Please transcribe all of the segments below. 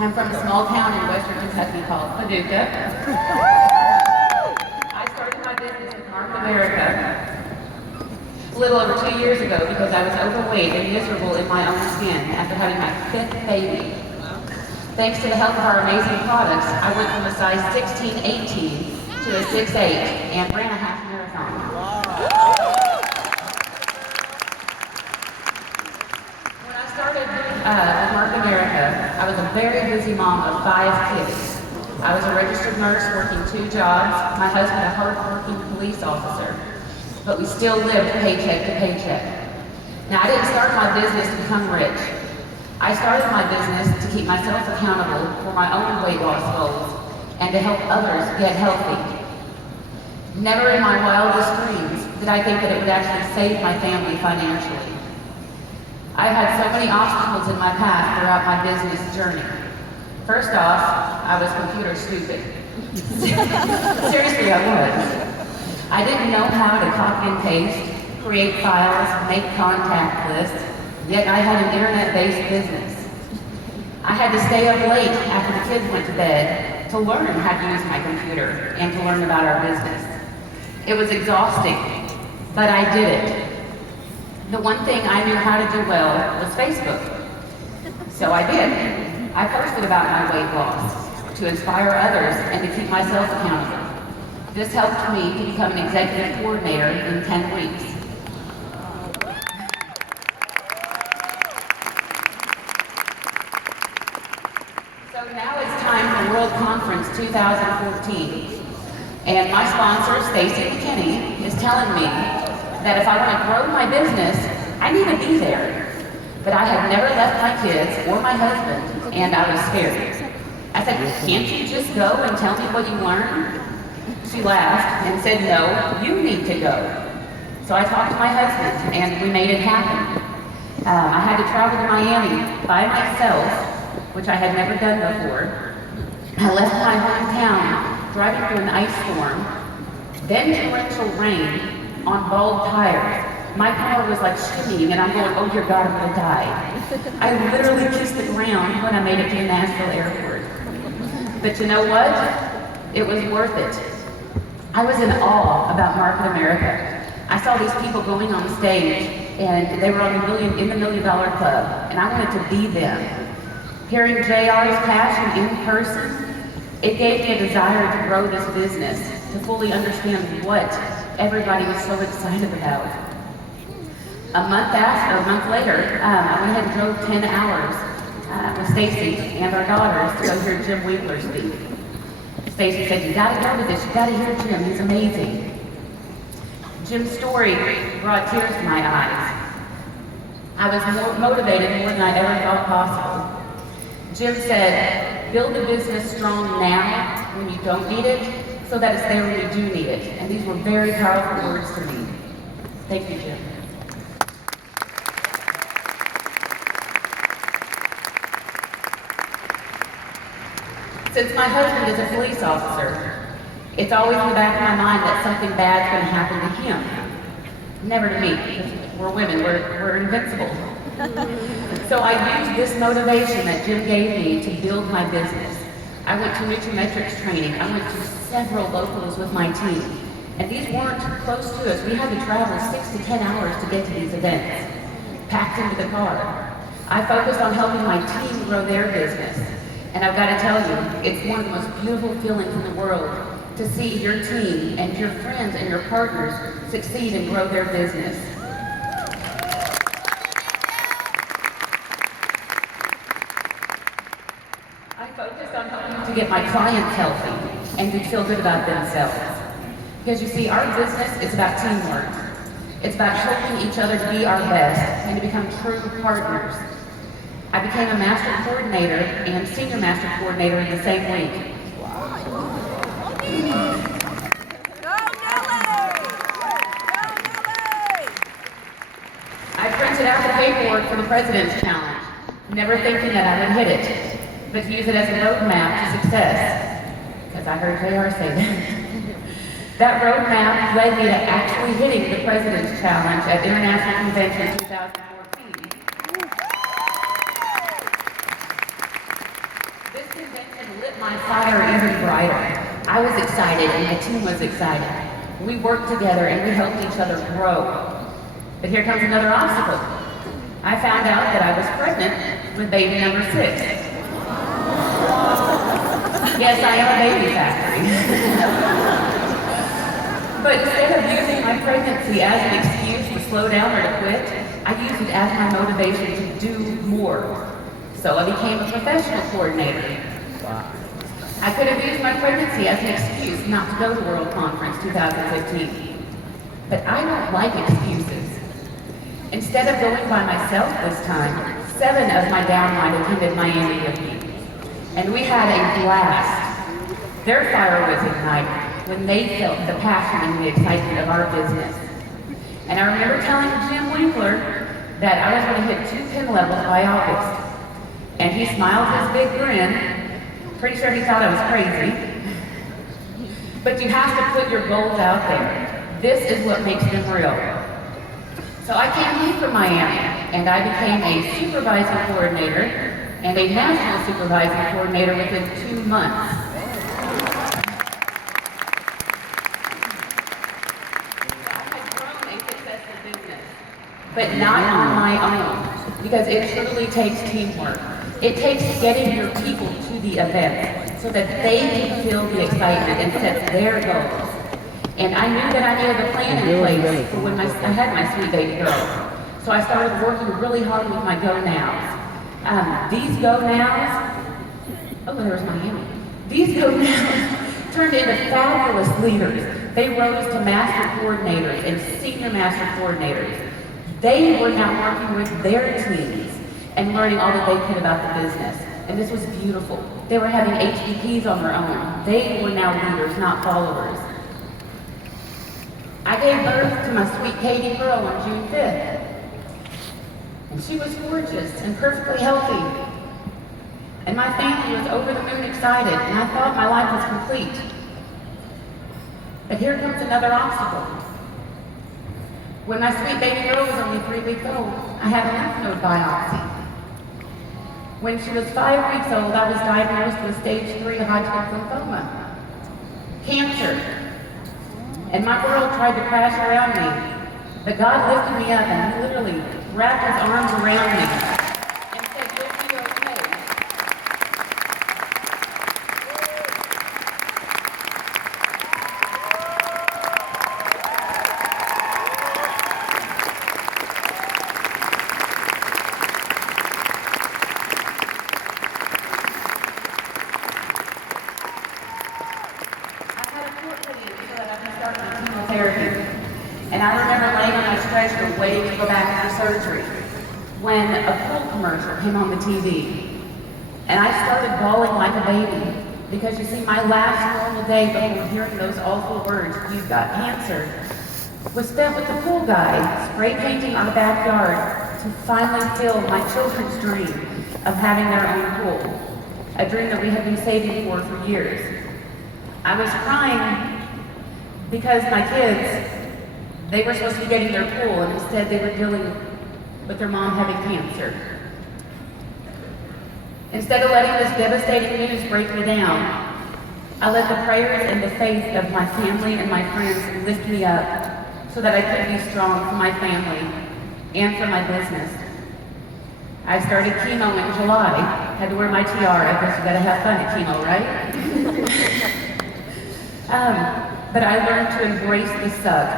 I'm from a small town in western Kentucky called Paducah. I started my business with Market America a little over 2 years ago because I was overweight and miserable in my own skin after having my 5th baby. Thanks to the help of our amazing products, I went from a size 16-18 to a 6'8" and ran a half marathon. When I started with Market America, I was a very busy mom of 5 kids. I was a registered nurse working 2 jobs, my husband a hard-working police officer, but we still lived paycheck to paycheck. Now, I didn't start my business to become rich. I started my business to keep myself accountable for my own weight loss goals and to help others get healthy. Never in my wildest dreams did I think that it would actually save my family financially. I've had so many obstacles in my path throughout my business journey. First off, I was computer stupid. Seriously, I was. I didn't know how to copy and paste, create files, make contact lists, yet I had an internet-based business. I had to stay up late after the kids went to bed to learn how to use my computer and to learn about our business. It was exhausting, but I did it. The one thing I knew how to do well was Facebook. So I did. I posted about my weight loss to inspire others and to keep myself accountable. This helped me to become an executive coordinator in 10 weeks. So now it's time for World Conference 2014. And my sponsor, Stacy McKinney, is telling me that if I want to grow my business, I need to be there. But I had never left my kids or my husband, and I was scared. I said, can't you just go and tell me what you learned? She laughed and said, no, you need to go. So I talked to my husband, and we made it happen. I had to travel to Miami by myself, which I had never done before. I left my hometown, driving through an ice storm, then torrential rain on bald tires. My car was like shimmying, and I'm going, oh dear God, I'm gonna die. I literally kissed the ground when I made it to Nashville airport. But you know what? It was worth it. I was in awe about Market America. I saw these people going on stage, and they were in the $1 Million Club, and I wanted to be them. Hearing JR's passion in person, it gave me a desire to grow this business, to fully understand what everybody was so excited about. A month later, I went ahead and drove 10 hours with Stacy and our daughters to go hear Jim Winkler speak. Stacy said, you gotta go with this, you gotta hear Jim, he's amazing. Jim's story brought tears to my eyes. I was more motivated more than I ever thought possible. Jim said, build a business strong now when you don't need it, so that it's there when you do need it. And these were very powerful words to me. Thank you, Jim. Since my husband is a police officer, it's always in the back of my mind that something bad's going to happen to him. Never to me, because we're women, we're invincible. So I used this motivation that Jim gave me to build my business. I went to nutrimetrics training. I went to several locals with my team. And these weren't close to us. We had to travel 6 to 10 hours to get to these events, packed into the car. I focused on helping my team grow their business. And I've got to tell you, it's one of the most beautiful feelings in the world to see your team and your friends and your partners succeed and grow their business. I focused on helping to get my clients healthy and to feel good about themselves. Because you see, our business is about teamwork. It's about helping each other to be our best and to become true partners. I became a master coordinator and senior master coordinator in the same week. I printed out the paperwork for the President's Challenge, never thinking that I would hit it, but to use it as a roadmap to success, because I heard JR say that. That roadmap led me to actually hitting the President's Challenge at International Convention 2014. my fire even brighter. I was excited and my team was excited. We worked together and we helped each other grow. But here comes another obstacle. I found out that I was pregnant with baby number 6. Yes, I am a baby factory. But instead of using my pregnancy as an excuse to slow down or to quit, I used it as my motivation to do more. So I became a professional coordinator. I could have used my pregnancy as an excuse not to go to World Conference 2015. But I don't like excuses. Instead of going by myself this time, 7 of my downline attended Miami with me. And we had a blast. Their fire was ignited when they felt the passion and the excitement of our business. And I remember telling Jim Winkler that I was going to hit 2 pin levels by August. And he smiled his big grin. Pretty sure he thought I was crazy. But you have to put your goals out there. This is what makes them real. So I came home from Miami, and I became a supervising coordinator and a national supervising coordinator within 2 months. I had grown a successful business, but not on my own, because it truly takes teamwork. It takes getting your people to the event so that they can feel the excitement and set their goals. And I knew that I needed a plan in place for when I had my sweet baby girl. So I started working really hard with my Go Nows. These Go Nows, oh, there's Miami. These Go Nows turned into fabulous leaders. They rose to master coordinators and senior master coordinators. They were now working with their teams and learning all that they could about the business. And this was beautiful. They were having HVPs on their own. They were now leaders, not followers. I gave birth to my sweet Katie girl on June 5th. And she was gorgeous and perfectly healthy. And my family was over the moon excited, and I thought my life was complete. But here comes another obstacle. When my sweet baby girl was only 3 weeks old, I had a lymph node biopsy. When she was 5 weeks old, I was diagnosed with stage 3 Hodgkin's lymphoma, cancer. And my world tried to crash around me, but God lifted me up and he literally wrapped his arms around me and said, "You'll be okay." I had a court video so that I could start my chemotherapy. And I remember laying on my stretcher waiting to go back for surgery when a pool commercial came on the TV. And I started bawling like a baby because you see, my last normal day before hearing those awful words, "You've got cancer," was spent with the pool guy, spray painting our backyard to finally fill my children's dream of having their own pool, a dream that we had been saving for years. I was crying because my kids, they were supposed to be getting their pool, and instead they were dealing with their mom having cancer. Instead of letting this devastating news break me down, I let the prayers and the faith of my family and my friends lift me up so that I could be strong for my family and for my business. I started chemo in July. Had to wear my tiara because you gotta have fun at chemo, right? But I learned to embrace the suck,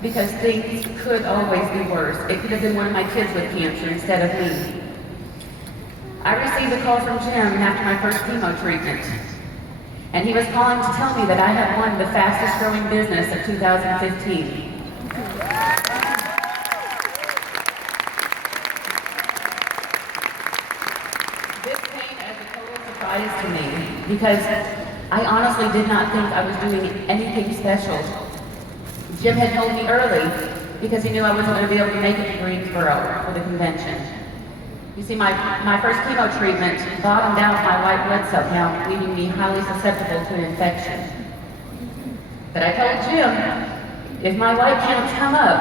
because things could always be worse. It could have been one of my kids with cancer instead of me. I received a call from Jim after my first chemo treatment, and he was calling to tell me that I had won the fastest growing business of 2015. This came as a total surprise to me, because I honestly did not think I was doing anything special. Jim had told me early because he knew I wasn't going to be able to make it to Greensboro for the convention. You see, my first chemo treatment bottomed out my white blood cell count, leaving me highly susceptible to an infection. But I told Jim, if my white counts come up,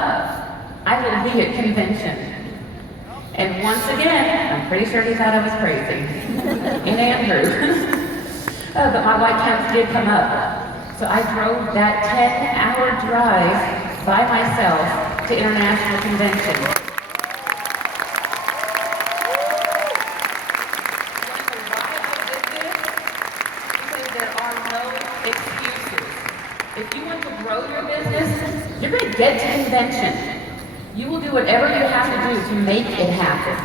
I will be at convention. And once again, I'm pretty sure he thought I was crazy. And Andrew. But my white counts did come up. So I drove that 10-hour drive by myself to international convention. Because there are no excuses. If you want to grow your business, you're going to get to convention. You will do whatever you have to do to make it happen.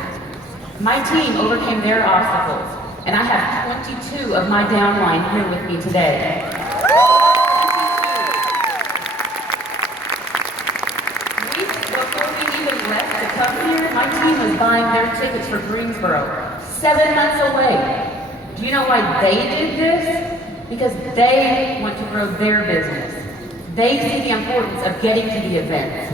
My team overcame their obstacles, and I have 22 of my downline here with me today. 22. Weeks before we even left to come here, my team was buying their tickets for Greensboro, 7 months away. Do you know why they did this? Because they want to grow their business. They see the importance of getting to the event.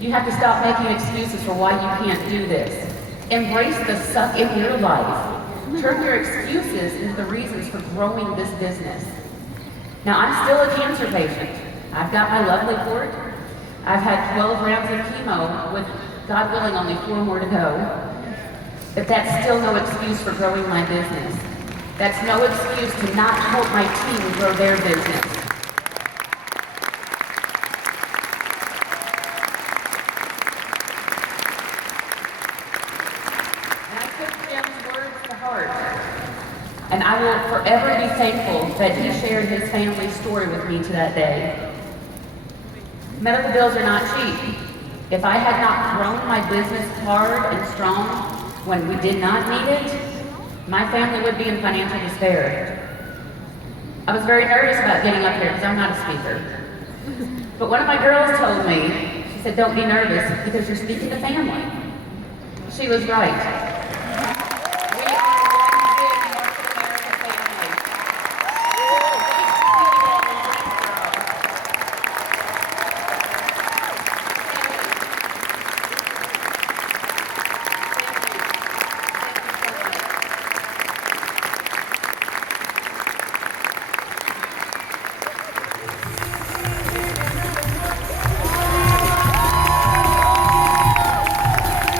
You have to stop making excuses for why you can't do this. Embrace the suck in your life. Turn your excuses into the reasons for growing this business. Now, I'm still a cancer patient. I've got my lovely port. I've had 12 rounds of chemo with, God willing, only 4 more to go. But that's still no excuse for growing my business. That's no excuse to not help my team grow their business. And I will forever be thankful that he shared his family's story with me to that day. Medical bills are not cheap. If I had not grown my business hard and strong when we did not need it, my family would be in financial despair. I was very nervous about getting up here because I'm not a speaker. But one of my girls told me, she said, "Don't be nervous because you're speaking to family." She was right.